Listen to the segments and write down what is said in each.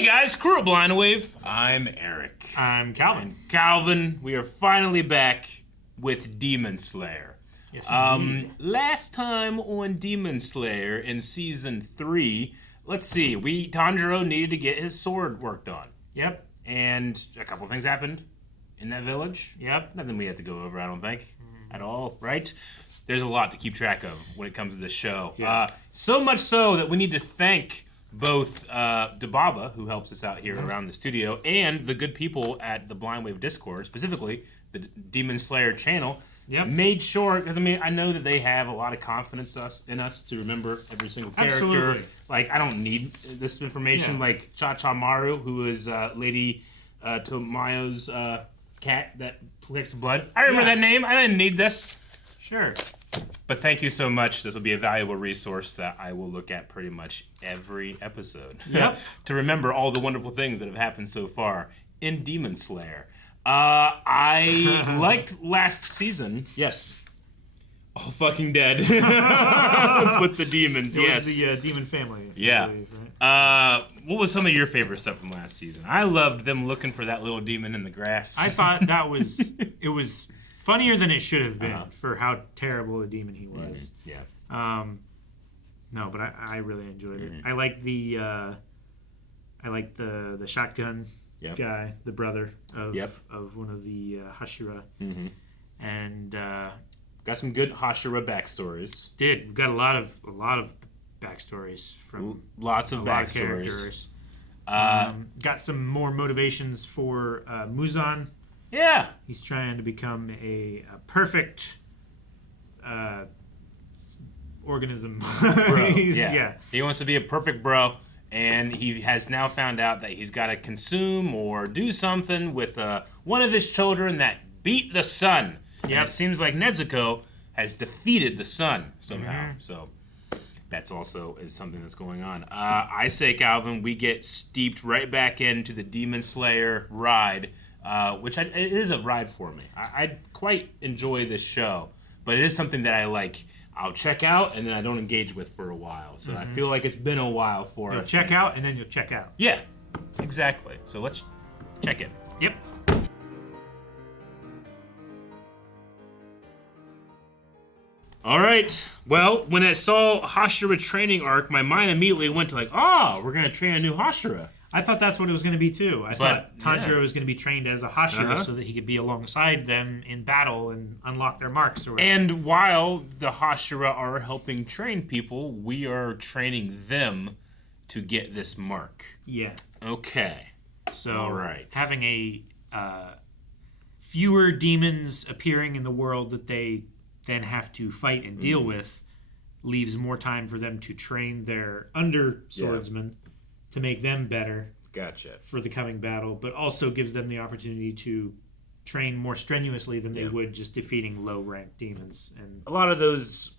Hey guys, crew of Blind Wave. I'm Eric. I'm Calvin. And Calvin, we are finally back with Demon Slayer. Yes, indeed. Last time on Demon Slayer in season 3, let's see, Tanjiro needed to get his sword worked on. Yep. And a couple things happened in that village. Yep. Nothing we have to go over, I don't think, at all, right? There's a lot to keep track of when it comes to this show. Yeah. So much so that we need to thank both Dababa, who helps us out here around the studio, and the good people at the Blind Wave Discord, specifically the Demon Slayer channel. Yep. Made sure, because I know that they have a lot of confidence in us to remember every single character. Absolutely. Like, I don't need this information. Yeah. Like Cha-Cha Maru, who is Lady Tamayo's cat that collects blood. I remember that name. I didn't need this. Sure. But thank you so much. This will be a valuable resource that I will look at pretty much every episode. Yep. To remember all the wonderful things that have happened so far in Demon Slayer. I liked last season. Yes. All fucking dead. With the demons, It yes. was the demon family. Yeah. I believe, right? What was some of your favorite stuff from last season? I loved them looking for that little demon in the grass. I thought it was funnier than it should have been Uh-huh. for how terrible a demon he was. Yeah. No, but I really enjoyed it. I like the shotgun Yep. guy, the brother of Yep. of one of the Hashira, and Got some good Hashira backstories. we've got a lot of backstories from Lots of a lot of backstories. characters. Got some more motivations for Muzan. Yeah. He's trying to become a perfect organism. Bro. Yeah. He wants to be a perfect bro, and he has now found out that he's got to consume or do something with one of his children that beat the sun. Yep. And it seems like Nezuko has defeated the sun somehow. So that's also is something that's going on. I say, Calvin, we get steeped right back into the Demon Slayer ride, which it is a ride for me. I quite enjoy this show, but it is something that I'll check out and then I don't engage with for a while. So I feel like it's been a while for You'll us. check out and then you'll check out. Yeah, exactly. So let's check in. Yep. All right. Well, when I saw Hashira training arc, my mind immediately went to we're going to train a new Hashira. I thought that's what it was going to be too. I thought Tanjiro yeah. was going to be trained as a Hashira so that he could be alongside them in battle and unlock their marks or whatever. And while the Hashira are helping train people, we are training them to get this mark. Yeah. Okay. So All right. having a fewer demons appearing in the world that they then have to fight and deal with leaves more time for them to train their under swordsmen to make them better Gotcha. for the coming battle, but also gives them the opportunity to train more strenuously than they would just defeating low-ranked demons. And A lot of those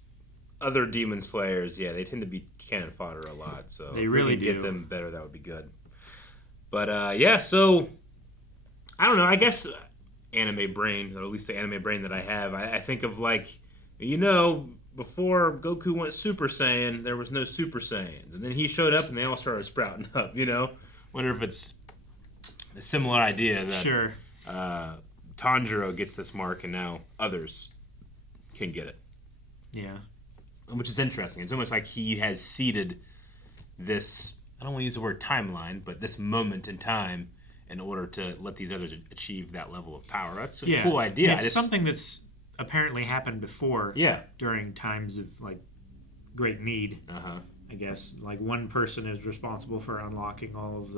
other demon slayers, they tend to be cannon fodder a lot. So They if really we can do. get them better, that would be good. But so I don't know. I guess anime brain, or at least the anime brain that I have, I think of before Goku went Super Saiyan, there was no Super Saiyans, and then he showed up and they all started sprouting up. Wonder if it's a similar idea that sure. Tanjiro gets this mark and now others can get it. Yeah. Which is interesting. It's almost like he has seeded this, I don't want to use the word timeline, but this moment in time in order to let these others achieve that level of power. That's a cool idea. It's something that's apparently happened before Yeah. during times of great need. I guess one person is responsible for unlocking all of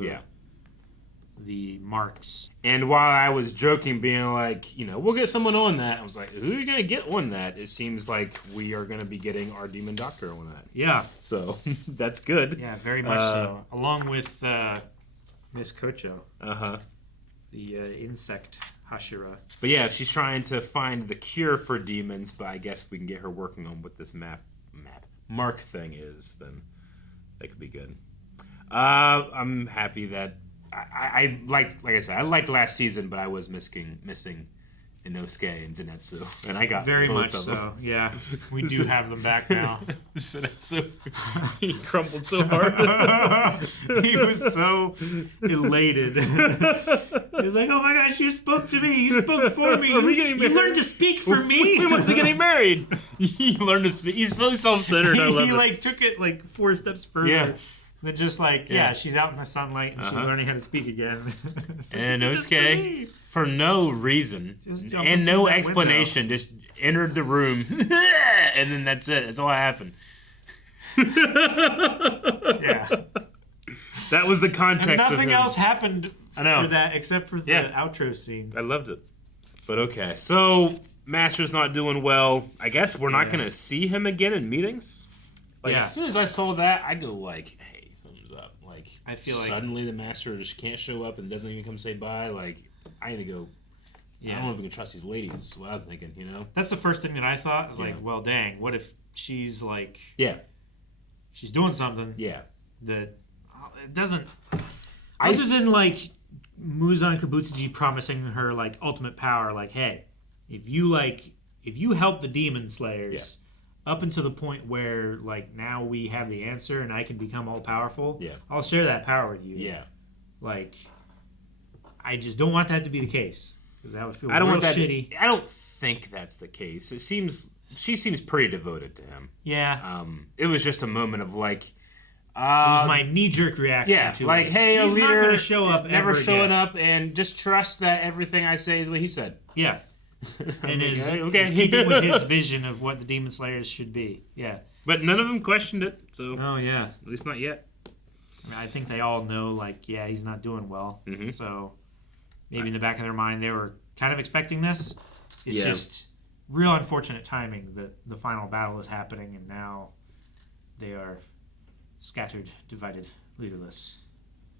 the marks. And while I was joking, being we'll get someone on that, I was like, who are you going to get on that? It seems like we are going to be getting our Demon Doctor on that. Yeah. So, that's good. Yeah, very much so. Along with Miss Kocho. The insect Hashira. But yeah, she's trying to find the cure for demons, but I guess if we can get her working on what this mark thing is, then that could be good. I'm happy that I liked, like I said, I liked last season, but I was missing Inosuke and Zenitsu, and I got Very both much of them. so. Yeah, we do have them back now. Zenitsu, he crumbled so hard. He was so elated. He was like, "Oh my gosh, you spoke to me. You spoke for me. You learned to speak for me. We must be getting married." He learned to speak. He's so self-centered. I love He it. like took it like 4 steps further. Yeah. Then just like, she's out in the sunlight and she's learning how to speak again. Like, And Inosuke, for no reason Just and no explanation, just entered the room, and then that's it. That's all that happened. Yeah. That was the context. And nothing of him. else happened I know. for that except for the outro scene. I loved it. But okay, so Master's not doing well. I guess we're not going to see him again in meetings. Like as soon as I saw that, I go like, "Hey, something's up." Like I feel like suddenly the Master just can't show up and doesn't even come say bye. Like I need to go. I don't know if we can trust these ladies. Is what I'm thinking. You know. That's the first thing that I thought. I was like, well, dang, what if she's like, she's doing something that it doesn't. Other than like Muzan Kibutsuji promising her like ultimate power, like, hey, if you help the demon slayers up until the point where like now we have the answer and I can become all powerful, I'll share that power with you. Yeah. Like, I just don't want that to be the case because that would feel real shitty. I don't think that's the case. She seems pretty devoted to him. Yeah. It was just a moment of like. It was my knee-jerk reaction to like, it. Hey, he's a leader not going to show up never showing again. up, and just trust that everything I say is what he said. Yeah. And is keeping with his vision of what the Demon Slayers should be. Yeah. But none of them questioned it, so... Oh, yeah. At least not yet. I mean, I think they all know, like, he's not doing well. Mm-hmm. So maybe in the back of their mind they were kind of expecting this. It's just real unfortunate timing that the final battle is happening, and now they are scattered, divided, leaderless.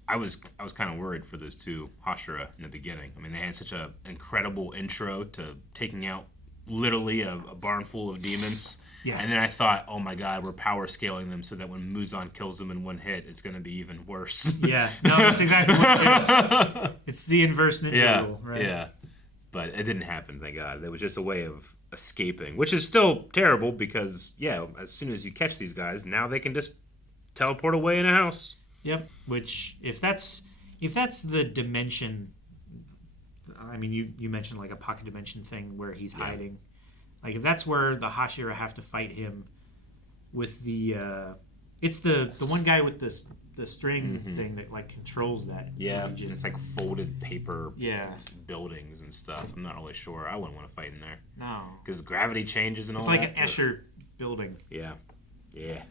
I was kind of worried for those two Hashira in the beginning. I mean, they had such an incredible intro to taking out literally a barn full of demons. Yeah. And then I thought, oh my god, we're power scaling them so that when Muzan kills them in one hit, it's going to be even worse. Yeah. No, that's exactly what it is. It's the inverse ninja rule, right? Yeah. But it didn't happen, thank god. It was just a way of escaping, which is still terrible because, as soon as you catch these guys, now they can just teleport away in a house. Yep. Which, if that's the dimension, I mean, you mentioned like a pocket dimension thing where he's hiding. Like if that's where the Hashira have to fight him with the, it's the one guy with the string thing that like controls that. Yeah. Region. It's like folded paper. Buildings and stuff. I'm not really sure. I wouldn't want to fight in there. No. Because gravity changes and all that. It's like an Escher building. Yeah. Yeah.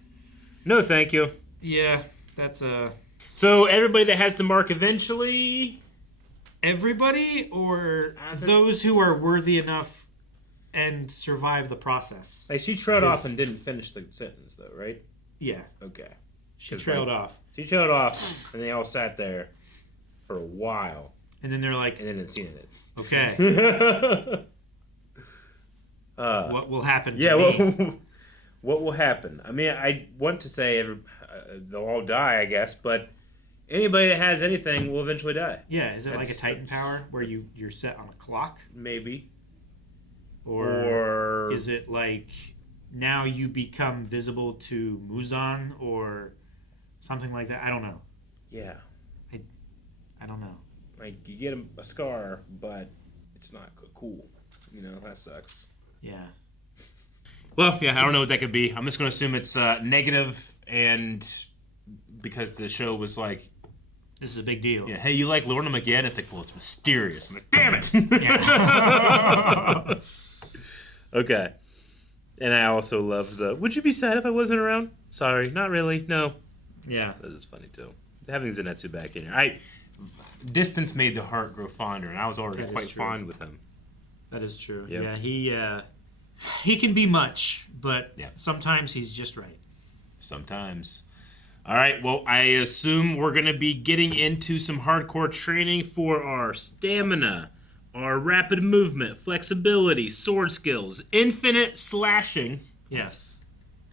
No, thank you. Yeah. That's So everybody that has the mark eventually? Everybody or those who are worthy enough and survive the process? Like she trailed off and didn't finish the sentence though, right? Yeah. Okay. She trailed off. She trailed off and they all sat there for a while. And then they're like... And then it's seen it. Okay. What will happen to me? What will happen? I mean, I want to say they'll all die, I guess, but anybody that has anything will eventually die. Yeah, is it like a Titan power where you're set on a clock? Maybe. Or is it like now you become visible to Muzan or something like that? I don't know. Yeah. I don't know. Like, you get a scar, but it's not cool. You know, that sucks. Yeah. Well, I don't know what that could be. I'm just going to assume it's negative, and because the show was like... This is a big deal. Yeah, hey, you like luring them again? It's like, well, it's mysterious. I'm like, damn it! Yeah. Okay. And I also loved the, would you be sad if I wasn't around? Sorry, not really, no. Yeah. That is funny, too. Having Zenitsu back in here. Distance made the heart grow fonder, and I was already quite fond with him. That is true. Yep. Yeah, he can be much, but sometimes he's just right. Sometimes. All right, well, I assume we're going to be getting into some hardcore training for our stamina, our rapid movement, flexibility, sword skills, infinite slashing. Yes.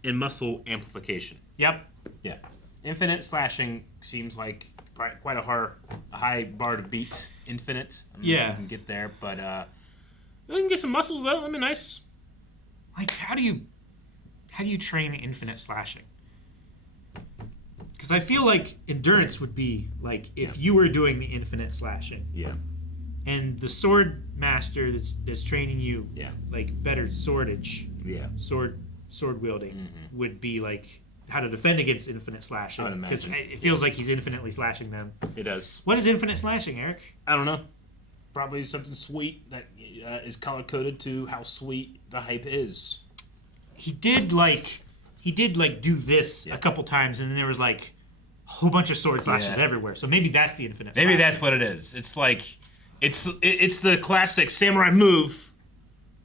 And muscle amplification. Yep. Yeah. Infinite slashing seems like quite a high bar to beat. Infinite. I don't know if you can get there, but I can get some muscles though. That'd be nice. Like, how do you train infinite slashing? Because I feel like endurance would be like if you were doing the infinite slashing. Yeah. And the sword master that's training you, like better swordage. Yeah. Sword wielding would be like how to defend against infinite slashing. Because it feels like he's infinitely slashing them. It does. What is infinite slashing, Eric? I don't know. Probably something sweet that is color coded to how sweet the hype is. He did do this a couple times, and then there was like a whole bunch of sword slashes everywhere. So maybe that's the infinite. Maybe that's what it is. It's like it's the classic samurai move,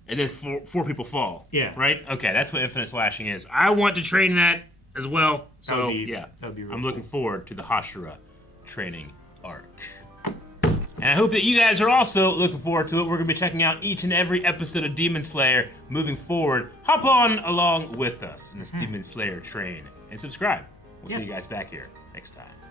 and then four people fall. Yeah. Right. Okay, that's what infinite slashing is. I want to train that as well. So that would be really I'm looking forward to the Hashira training arc. And I hope that you guys are also looking forward to it. We're going to be checking out each and every episode of Demon Slayer moving forward. Hop on along with us in this Demon Slayer train and subscribe. We'll see you guys back here next time.